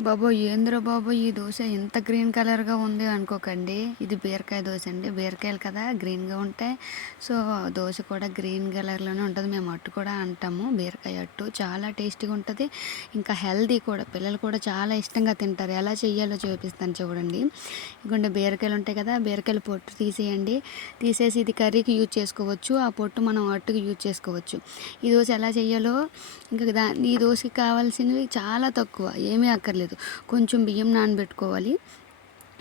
బాబో ఏంద్ర బాబో ఈ దోశ ఎంత గ్రీన్ కలర్గా ఉంది అనుకోకండి. ఇది బీరకాయ దోశ అండి. బీరకాయలు కదా గ్రీన్గా ఉంటాయి. సో దోశ కూడా గ్రీన్ కలర్లోనే ఉంటుంది. మేము అట్టు కూడా అంటాము. బీరకాయ అట్టు చాలా టేస్టీగా ఉంటుంది. ఇంకా హెల్దీ కూడా. పిల్లలు కూడా చాలా ఇష్టంగా తింటారు. ఎలా చేయాలో చూపిస్తాను చూడండి. ఇంకొంటే బీరకాయలు ఉంటాయి కదా బీరకాయలు పొట్టు తీసేయండి. తీసేసి ఇది కర్రీకి యూజ్ చేసుకోవచ్చు. ఆ పొట్టు మనం అట్టుకి యూజ్ చేసుకోవచ్చు. ఈ దోశ ఎలా చేయాలో ఇంకా దా ఈ దోశకి కావాల్సినవి చాలా తక్కువ. ఏమీ అక్కర్లేదు. కొంచెం బియ్యం నానబెట్టుకోవాలి.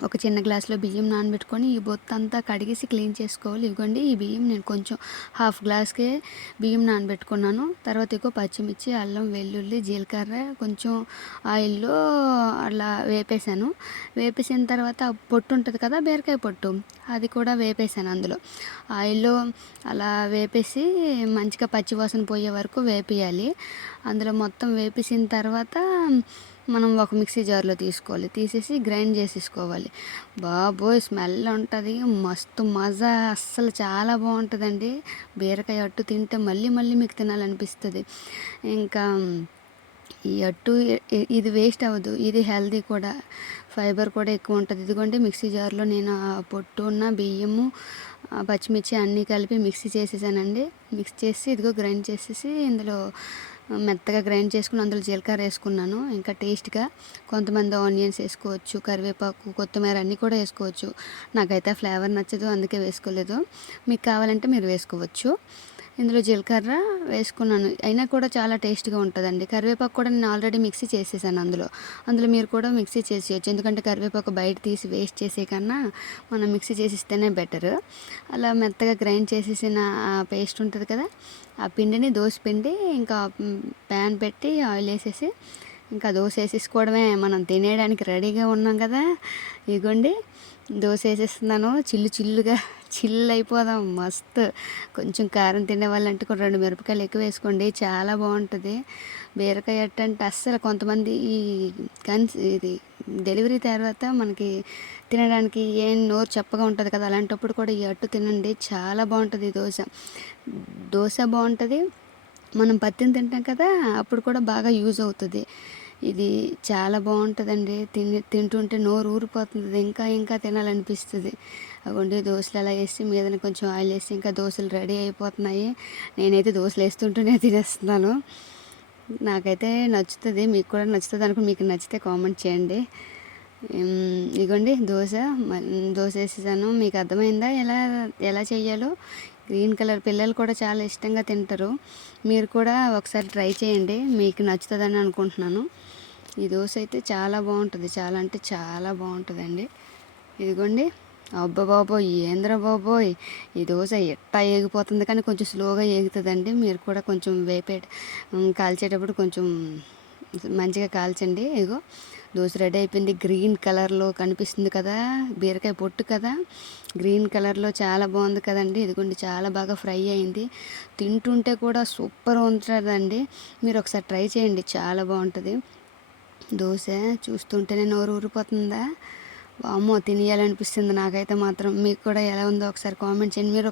ఒక చిన్న గ్లాస్లో బియ్యం నానబెట్టుకొని ఈ బొత్తంతా కడిగేసి క్లీన్ చేసుకోవాలి. ఇవ్వండి ఈ బియ్యం నేను కొంచెం హాఫ్ గ్లాస్కే బియ్యం నానబెట్టుకున్నాను. తర్వాత ఎక్కువ పచ్చిమిర్చి అల్లం వెల్లుల్లి జీలకర్ర కొంచెం ఆయిల్లో అలా వేపేసాను. వేపేసిన తర్వాత ఆ పొట్టు ఉంటుంది కదా బీరకాయ పొట్టు అది కూడా వేపేసాను అందులో. ఆయిల్లో అలా వేపేసి మంచిగా పచ్చివాసన పోయే వరకు వేపేయాలి. అందులో మొత్తం వేపేసిన తర్వాత మనం ఒక మిక్సీ జార్లో తీసుకోవాలి. తీసేసి గ్రైండ్ చేసేసుకోవాలి. బాబోయ్ స్మెల్ ఉంటుంది. మస్తు మజా. అస్సలు చాలా బాగుంటుందండి. బీరకాయ అట్టు తింటే మళ్ళీ మళ్ళీ మీకు తినాలనిపిస్తుంది. ఇంకా ఈ అట్టు ఇది వేస్ట్ అవ్వదు. ఇది హెల్దీ కూడా. ఫైబర్ కూడా ఎక్కువ ఉంటుంది. ఇదిగోండి మిక్సీ జార్లో నేను పొట్టు ఉన్న బియ్యము పచ్చిమిర్చి అన్నీ కలిపి మిక్సీ చేసేసానండి. మిక్స్ చేసి ఇదిగో గ్రైండ్ చేసేసి ఇందులో మెత్తగా గ్రైండ్ చేసుకుని అందులో జీలకర్ర వేసుకున్నాను. ఇంకా టేస్ట్గా కొంతమంది ఆనియన్స్ వేసుకోవచ్చు కరివేపాకు కొత్తిమీర అన్నీ కూడా వేసుకోవచ్చు. నాకైతే ఫ్లేవర్ నచ్చదు అందుకే వేసుకోలేదు. మీకు కావాలంటే మీరు వేసుకోవచ్చు. ఇందులో జీలకర్ర వేసుకున్నాను. అయినా కూడా చాలా టేస్ట్గా ఉంటుందండి. కరివేపాకు కూడా నేను ఆల్రెడీ మిక్సీ చేసేసాను అందులో. అందులో మీరు కూడా మిక్సీ చేసేయచ్చు ఎందుకంటే కరివేపాకు బయట తీసి వేస్ట్ చేసే కన్నా మనం మిక్సీ చేసిస్తేనే బెటర్. అలా మెత్తగా గ్రైండ్ చేసేసిన పేస్ట్ ఉంటుంది కదా ఆ పిండిని దోశ పిండి ఇంకా ప్యాన్ పెట్టి ఆయిల్ వేసేసి ఇంకా దోశ వేసేసుకోవడమే మనం తినేయడానికి రెడీగా ఉన్నాం కదా. ఇదిగోండి దోశ వేసేస్తున్నాను. చిల్లు చిల్లుగా చిల్లు అయిపోదాం మస్తు. కొంచెం కారం తినే వాళ్ళంటే కూడా రెండు మిరపకాయలు ఎక్కువ వేసుకోండి చాలా బాగుంటుంది. బీరకాయ అంటే అస్సలు కొంతమంది ఈ కన్స్ ఇది డెలివరీ తర్వాత మనకి తినడానికి ఏం నోరు చప్పగా ఉంటుంది కదా అలాంటప్పుడు కూడా ఈ అట్టు తినండి చాలా బాగుంటుంది దోశ. దోశ బాగుంటుంది మనం పత్తిని తింటాం కదా అప్పుడు కూడా బాగా యూజ్ అవుతుంది. ఇది చాలా బాగుంటుందండి. తిని తింటుంటే నోరు ఊరిపోతుంది. ఇంకా ఇంకా తినాలనిపిస్తుంది. అవ్వండి దోశలు అలా వేసి మీద కొంచెం ఆయిల్ వేసి ఇంకా దోశలు రెడీ అయిపోతున్నాయి. నేనైతే దోశలు వేస్తుంటూనే తినేస్తున్నాను. నాకైతే నచ్చుతుంది. మీకు కూడా నచ్చుతుంది అనుకో మీకు నచ్చితే కామెంట్ చేయండి. ఇగోండి ఇదిగోండి దోశ. మ- దోశ వేసేసాను. మీకు అర్థమైందా? ఎలా ఎలా చేయాలో? గ్రీన్ కలర్ పిల్లలు కూడా చాలా ఇష్టంగా తింటారు. మీరు కూడా ఒకసారి ట్రై చేయండి. మీకు నచ్చుతుందని అనుకుంటున్నాను. ఈ దోశ అయితే చాలా బాగుంటుంది. చాలా అంటే చాలా బాగుంటుందండి. ఇదిగోండి. అబ్బా బాబోయ్ ఏంద్ర బాబోయ్. ఈ దోశ ఎట్టా ఏగిపోతుంది కానీ కొంచెం స్లోగా ఏగుతుందండి. మీరు కూడా కొంచెం వేపే కాల్చేటప్పుడు కొంచెం మంచిగా కాల్చండి. ఇగో దోశ రెడీ అయిపోయింది. గ్రీన్ కలర్లో కనిపిస్తుంది కదా బీరకాయ పొట్టు కదా. గ్రీన్ కలర్లో చాలా బాగుంది కదండి. ఇదిగోండి చాలా బాగా ఫ్రై అయింది. తింటుంటే కూడా సూపర్ ఉంటుందండి. మీరు ఒకసారి ట్రై చేయండి చాలా బాగుంటుంది. దోశ చూస్తుంటేనే నోరు ఊరిపోతుందా? అమ్మో తినేయాలనిపిస్తుంది నాకైతే మాత్రం. మీకు కూడా ఎలా ఉందో ఒకసారి కామెంట్ చేయండి. మీరు